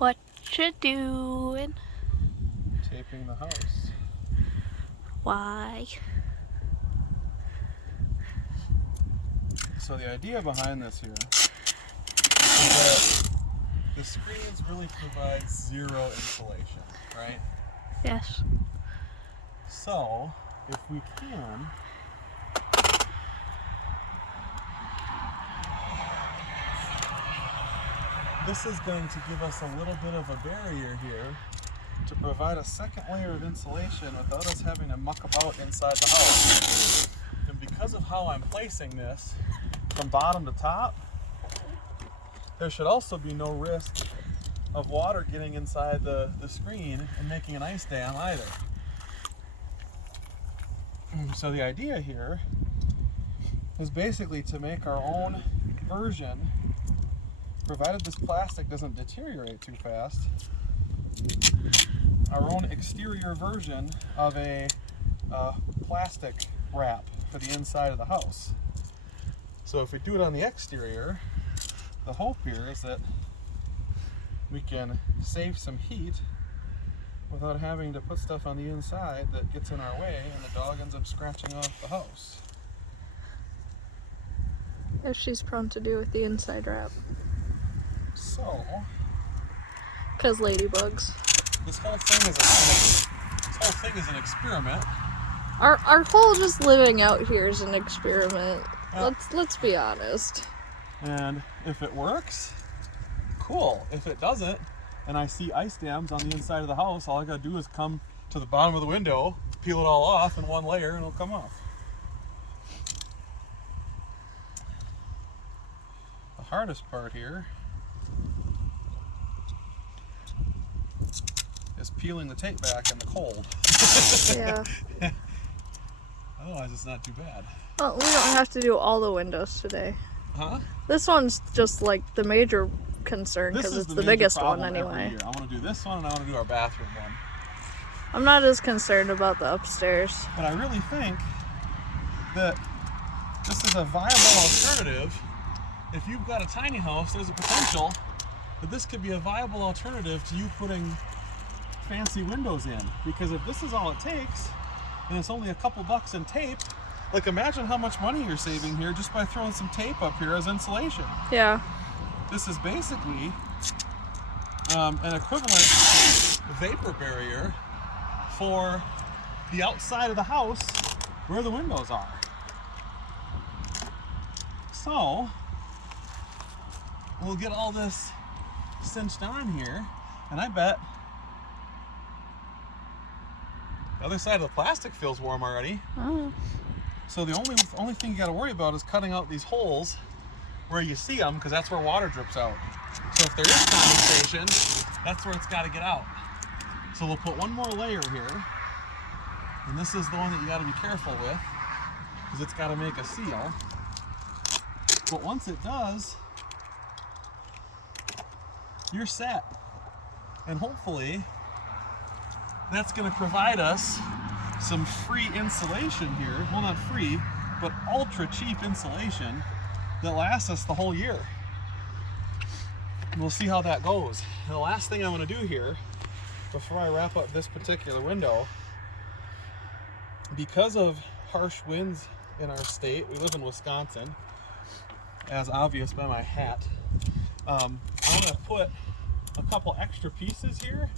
What you doing? Taping the house. Why? So the idea behind this here is that the screens really provide zero insulation, right? Yes. So if we can, this is going to give us a little bit of a barrier here to provide a second layer of insulation without us having to muck about inside the house. And because of how I'm placing this from bottom to top, there should also be no risk of water getting inside the screen and making an ice dam either. So the idea here is basically to make our own version, provided this plastic doesn't deteriorate too fast, our own exterior version of a plastic wrap for the inside of the house. So if we do it on the exterior, the hope here is that we can save some heat without having to put stuff on the inside that gets in our way and the dog ends up scratching off the house. As she's prone to do with the inside wrap. So, Because ladybugs. this whole thing is an experiment. Our whole just living out here is an experiment. Yeah. Let's be honest. And if it works, cool. If it doesn't, and I see ice dams on the inside of the house, all I gotta do is come to the bottom of the window, peel it all off in one layer, and it'll come off. The hardest part here is peeling the tape back in the cold. Yeah. Otherwise, it's not too bad. Well, we don't have to do all the windows today. Huh? This one's just like the major concern because it's the major biggest one problem every anyway. year. I want to do this one and I want to do our bathroom one. I'm not as concerned about the upstairs. But I really think that this is a viable alternative. If you've got a tiny house, there's a potential that this could be a viable alternative to you putting fancy windows in. Because if this is all it takes, and it's only a couple bucks in tape, like imagine how much money you're saving here just by throwing some tape up here as insulation. Yeah. This is basically an equivalent vapor barrier for the outside of the house where the windows are. So we'll get all this cinched on here, and I bet the other side of the plastic feels warm already. Oh. So the only thing you got to worry about is cutting out these holes where you see them, because that's where water drips out. So if there is condensation, that's where it's got to get out. So we'll put one more layer here, and this is the one that you got to be careful with, because it's got to make a seal. But once it does, you're set. And hopefully that's going to provide us some free insulation here. Well, not free, but ultra cheap insulation that lasts us the whole year. And we'll see how that goes. And the last thing I want to do here, before I wrap up this particular window, because of harsh winds in our state, we live in Wisconsin, as obvious by my hat, I'm going to put a couple extra pieces here.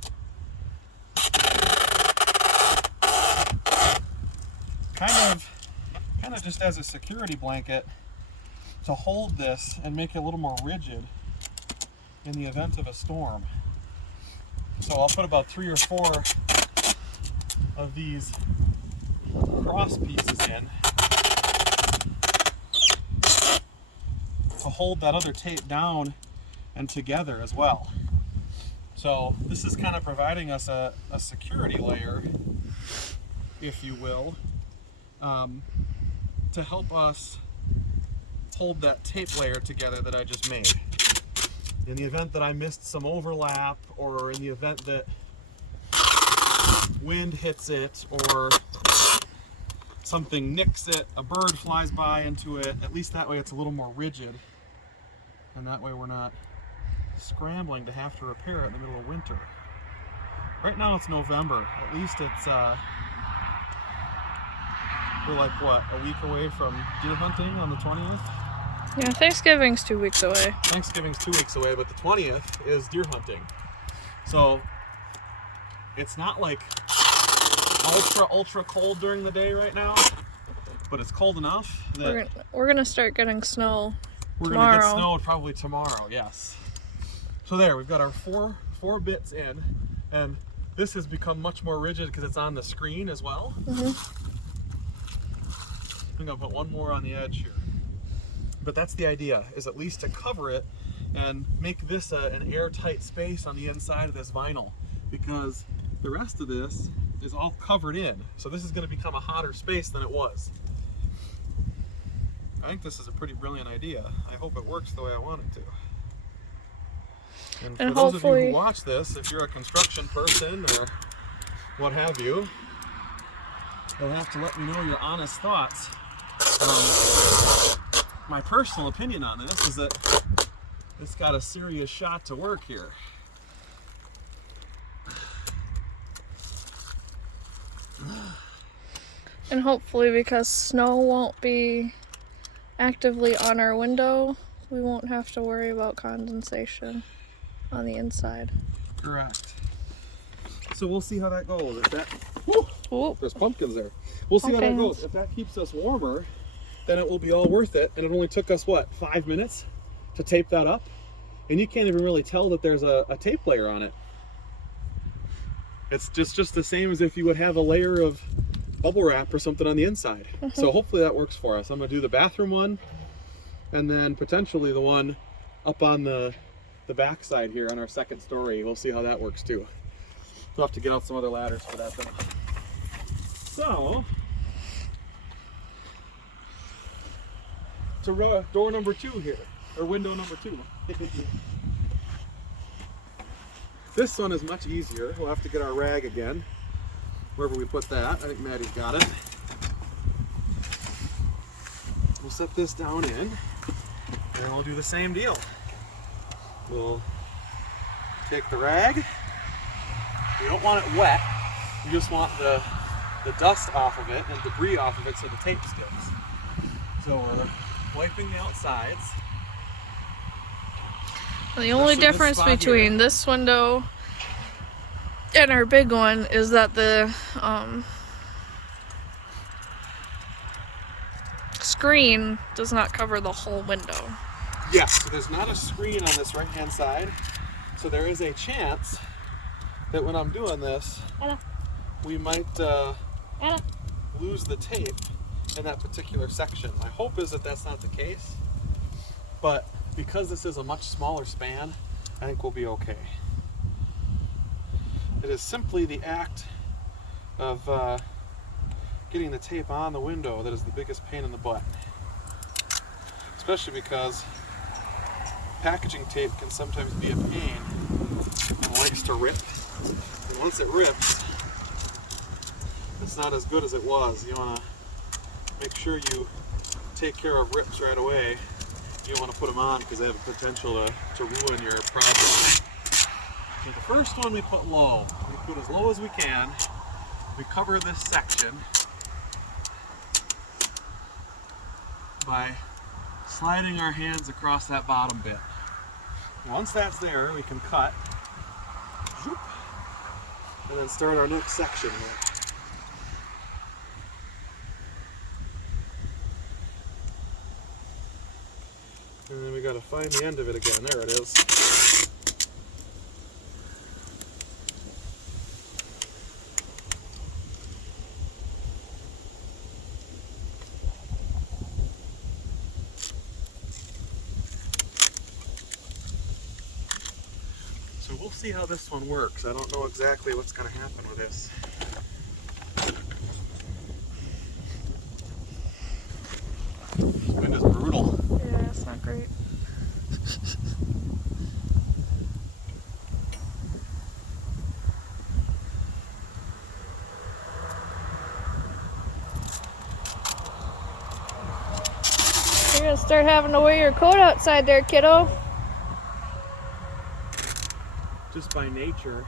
Kind of just as a security blanket to hold this and make it a little more rigid in the event of a storm. So I'll put about 3 or 4 of these cross pieces in to hold that other tape down and together as well. So this is kind of providing us a security layer, if you will, to help us hold that tape layer together that I just made. In the event that I missed some overlap, or in the event that wind hits it, or something nicks it, a bird flies by into it, at least that way it's a little more rigid, and that way we're not scrambling to have to repair it in the middle of winter. Right now it's November. At least it's we're like what, a week away from deer hunting on the 20th? Yeah, Thanksgiving's 2 weeks away. Thanksgiving's 2 weeks away, but the 20th is deer hunting. So it's not like ultra cold during the day right now, but it's cold enough that we're gonna start getting snow we're tomorrow. gonna get snow probably tomorrow. Yes. So there, we've got our four bits in, and this has become much more rigid because it's on the screen as well. Mm-hmm. I think I'll put one more on the edge here. But that's the idea, is at least to cover it and make this an airtight space on the inside of this vinyl, because the rest of this is all covered in. So this is going to become a hotter space than it was. I think this is a pretty brilliant idea. I hope it works the way I want it to. And for those of you who watch this, if you're a construction person or what have you, you'll have to let me know your honest thoughts. My personal opinion on this is that it's got a serious shot to work here. And hopefully, because snow won't be actively on our window, we won't have to worry about condensation on the inside. Correct. So we'll see how that goes. If that, Ooh. there's pumpkins there. We'll see how that goes. If that keeps us warmer, then it will be all worth it. And it only took us, what, 5 minutes to tape that up? And you can't even really tell that there's a tape layer on it. It's just the same as if you would have a layer of bubble wrap or something on the inside. Mm-hmm. So hopefully that works for us. I'm gonna do the bathroom one, and then potentially the one up on the back side here on our second story. We'll see how that works too. We'll have to get out some other ladders for that though. So, to door number 2 here, or window number 2. This one is much easier. We'll have to get our rag again, wherever we put that. I think Maddie's got it. We'll set this down in, and we'll do the same deal. We'll take the rag. You don't want it wet. You just want the dust off of it and debris off of it so the tape sticks. So we're wiping the outsides. The only difference between this window and our big one is that the screen does not cover the whole window. Yes, so there's not a screen on this right-hand side, so there is a chance that when I'm doing this, we might lose the tape in that particular section. My hope is that that's not the case, but because this is a much smaller span, I think we'll be okay. It is simply the act of getting the tape on the window that is the biggest pain in the butt. Especially because packaging tape can sometimes be a pain and likes to rip. And once it rips, it's not as good as it was. You want to make sure you take care of rips right away. You don't want to put them on because they have a potential to ruin your project. So the first one we put low. We put as low as we can. We cover this section by sliding our hands across that bottom bit. Once that's there, we can cut and then start our next section here. And then we got to find the end of it again. There it is. So we'll see how this one works. I don't know exactly what's going to happen with this. This wind is brutal. Yeah, it's not great. You're gonna start having to wear your coat outside there, kiddo. just by nature,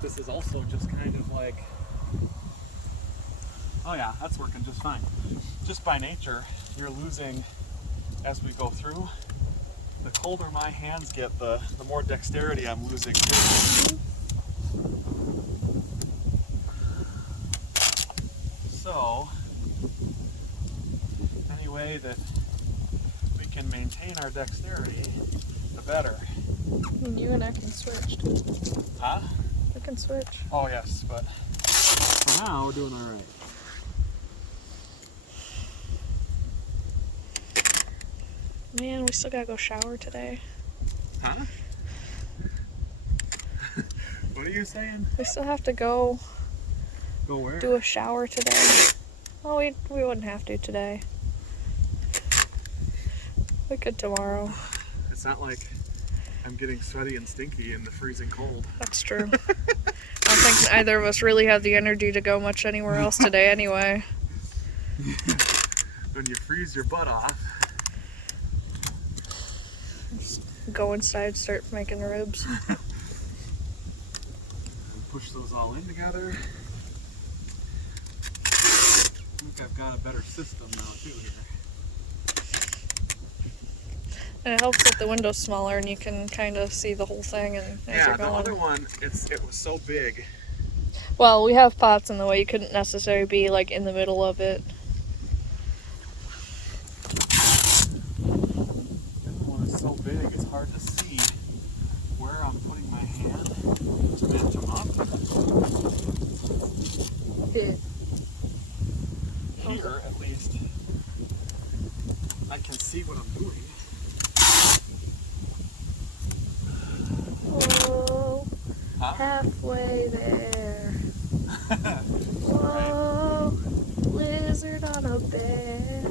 this is also just kind of like, oh yeah, that's working just fine. Just by nature, you're losing, as we go through, the colder my hands get, the more dexterity I'm losing too. So, any way that we can maintain our dexterity, the better. You and I can switch too. Huh? We can switch. Oh yes, but for now we're doing all right. Man, we still gotta go shower today. Huh? What are you saying? We still have to go Go where? do a shower today. Well, we wouldn't have to today. We could tomorrow. It's not like I'm getting sweaty and stinky in the freezing cold. That's true. I don't think either of us really have the energy to go much anywhere else today anyway. When you freeze your butt off. Go inside, start making ribs. And push those all in together. I think I've got a better system now too here. And it helps that the window's smaller and you can kind of see the whole thing and as Yeah, you're the going. other one, it was so big. Well, we have pots in the way. You couldn't necessarily be like in the middle of it. The other one is so big, it's hard to see where I'm putting my hand to lift them up. Yeah. Here, at least, I can see what I'm doing. Whoa, Huh? halfway there. Whoa, lizard on a bear.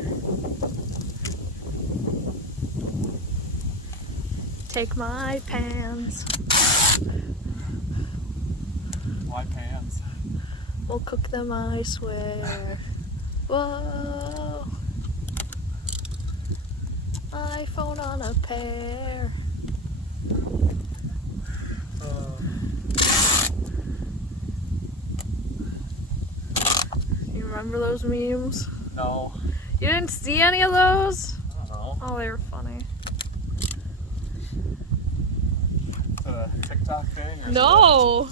Take my pans. Why pans? We'll cook them, I swear. Whoa, iPhone on a pear. You remember those memes? No. You didn't see any of those? I don't know. Oh, they were funny. Is that a TikTok thing? Or No!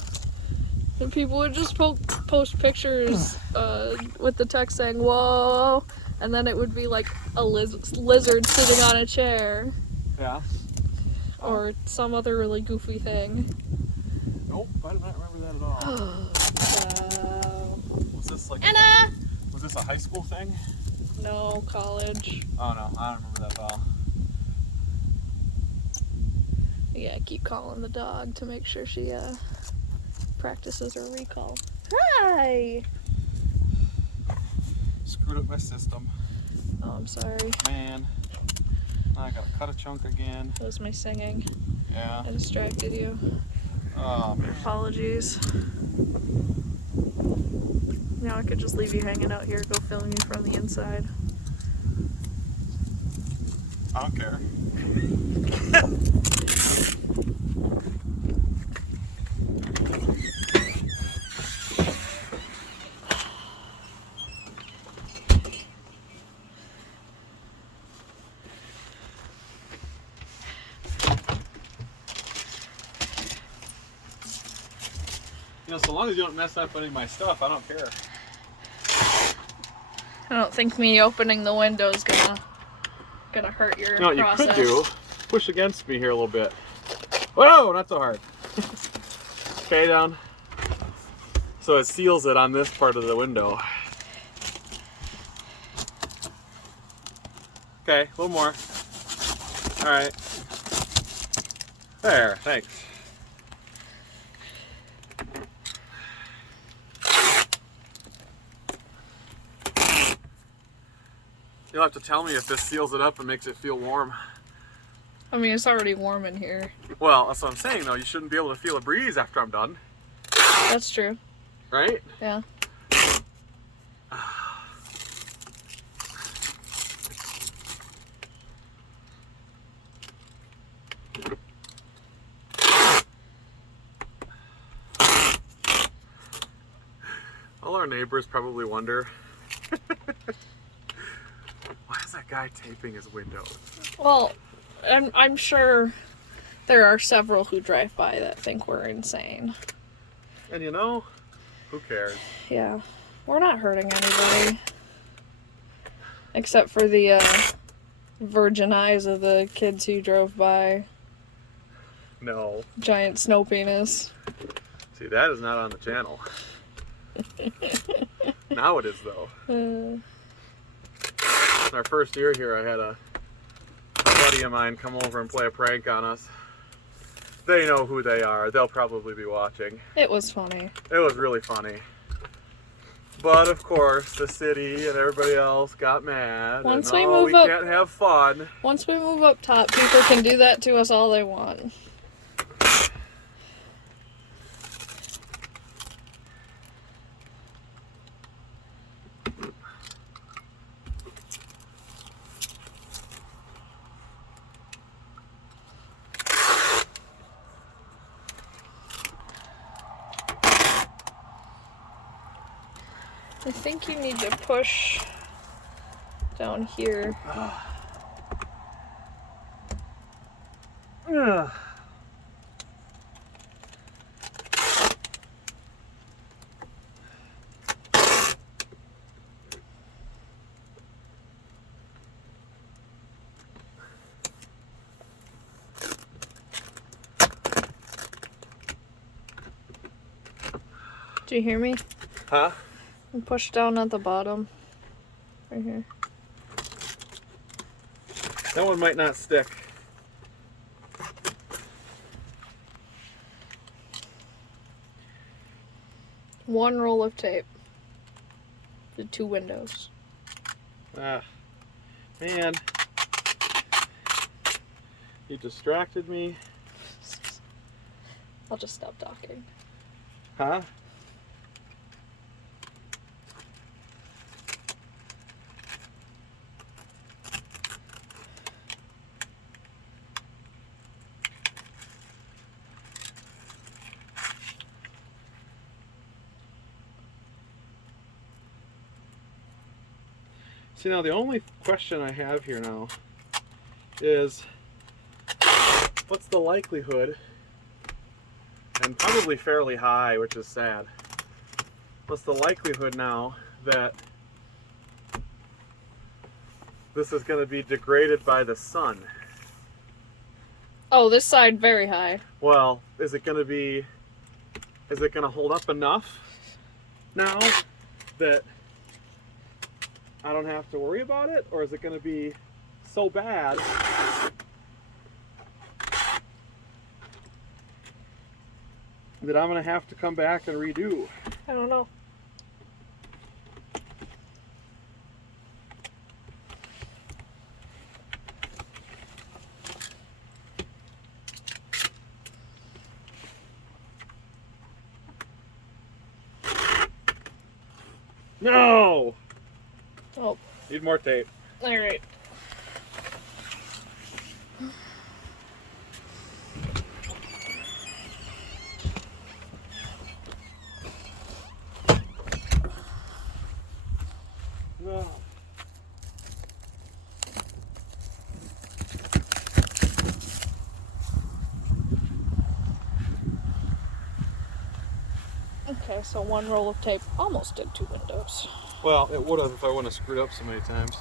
And people would just post pictures with the text saying, whoa, and then it would be like a lizard sitting on a chair. Yeah. Or some other really goofy thing. Nope, I do not remember that at all. Wow. Was this like Anna! was this a high school thing? No, college. Oh no, I don't remember that at all. Yeah, I keep calling the dog to make sure she practices her recall. Hi! Screwed up my system. Oh, I'm sorry. Man. I gotta cut a chunk again. That was my singing. Yeah. I distracted you. Man. Apologies. Now I could just leave you hanging out here, go film you from the inside. I don't care. You know, so long as you don't mess up any of my stuff, I don't care. I don't think me opening the window is gonna hurt your You know what you process. could do? Push against me here a little bit. Whoa, not so hard. Okay, down. So it seals it on this part of the window. Okay, a little more. All right. There, thanks. You'll have to tell me if this seals it up and makes it feel warm. I mean, it's already warm in here. Well, that's what I'm saying though. You shouldn't be able to feel a breeze after I'm done, That's true. right? Yeah. our neighbors probably wonder, why is that guy taping his windows? Well, I'm sure there are several who drive by that think we're insane. And you know, who cares? Yeah, we're not hurting anybody. Except for the virgin eyes of the kids who drove by. No. Giant snow penis. See, that is not on the channel. Now it is, though. In our first year here, I had a buddy of mine come over and play a prank on us. They know who they are. They'll probably be watching. It was funny. It was really funny. But of course, the city and everybody else got mad. Once and, we move up, can't have fun. Once we move up top, people can do that to us all they want. I think you need to push down here. Do you hear me? Huh? And push down at the bottom. Right here. That one might not stick. One roll of tape. The 2 windows. Ah, man. You distracted me. I'll just stop talking. Huh? See, now the only question I have here now is, what's the likelihood, and probably fairly high, which is sad, what's the likelihood now that this is going to be degraded by the sun? Oh, this side very high. Well, is it going to hold up enough now that I don't have to worry about it, or is it going to be so bad that I'm going to have to come back and redo? I don't know. No! Oh, Need more tape. all right. No. Okay, so 1 roll of tape almost did 2 windows. Well, it would have if I wouldn't have screwed up so many times.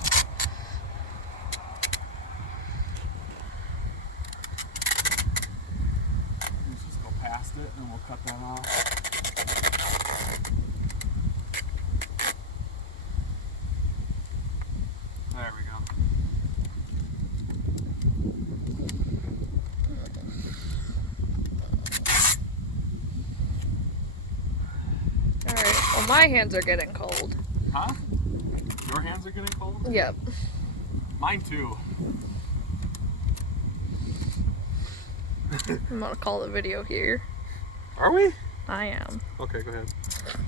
Let's just go past it and we'll cut that off. There we go. Alright, well my hands are getting cold. Huh? Your hands are getting cold? Yep. Mine too. I'm gonna call the video here. Are we? I am. Okay, go ahead.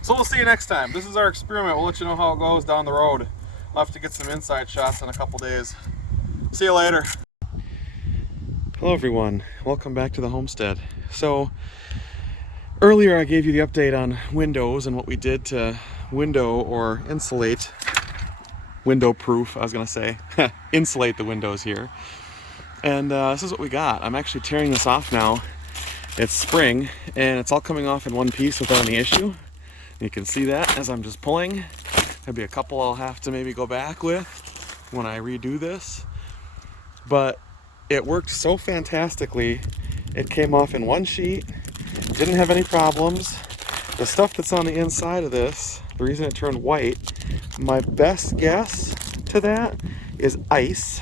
So we'll see you next time. This is our experiment. We'll let you know how it goes down the road. I'll have to get some inside shots in a couple days. See you later. Hello everyone. Welcome back to the homestead. So earlier I gave you the update on windows and what we did to window or insulate, window proof, I was gonna say, insulate the windows here. And this is what we got. I'm actually tearing this off now. It's spring and it's all coming off in one piece without any issue. You can see that as I'm just pulling. There'll be a couple I'll have to maybe go back with when I redo this. But it worked so fantastically. It came off in one sheet, didn't have any problems. The stuff that's on the inside of this, the reason it turned white, my best guess to that is ice,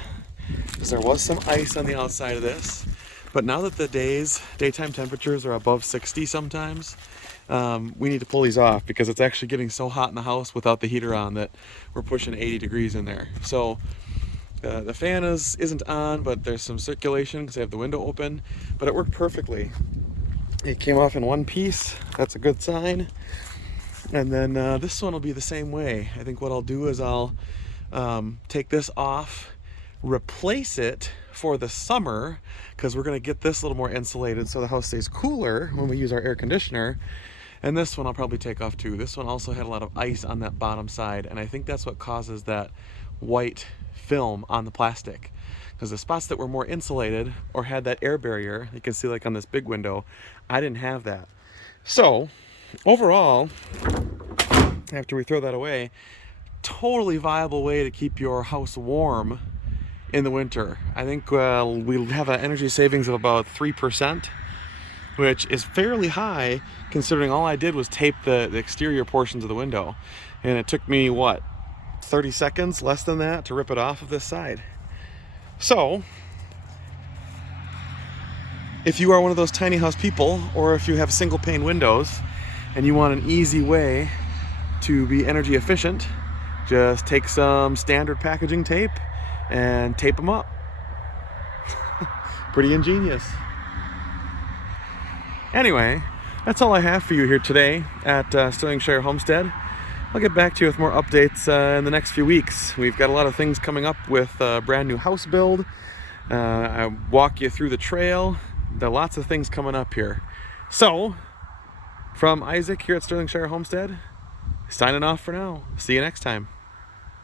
because there was some ice on the outside of this. But now that the daytime temperatures are above 60 sometimes, we need to pull these off because it's actually getting so hot in the house without the heater on that we're pushing 80 degrees in there. So the fan isn't on, but there's some circulation because I have the window open, but it worked perfectly. It came off in one piece. That's a good sign. And then this one will be the same way. I think what I'll do is I'll take this off, replace it for the summer, because we're going to get this a little more insulated so the house stays cooler when we use our air conditioner. And this one I'll probably take off too. This one also had a lot of ice on that bottom side, and I think that's what causes that white film on the plastic, because the spots that were more insulated or had that air barrier, you can see like on this big window, I didn't have that. So overall, after we throw that away, totally viable way to keep your house warm in the winter. I think we'll have an energy savings of about 3%, which is fairly high considering all I did was tape the exterior portions of the window, and it took me what, 30 seconds, less than that, to rip it off of this side. So if you are one of those tiny house people, or if you have single pane windows and you want an easy way to be energy efficient, just take some standard packaging tape and tape them up. Pretty ingenious. Anyway, that's all I have for you here today at Sterlingshire Homestead. I'll get back to you with more updates in the next few weeks. We've got a lot of things coming up with a brand new house build. I walk you through the trail. There are lots of things coming up here. So, from Isaac here at Sterlingshire Homestead, signing off for now. See you next time.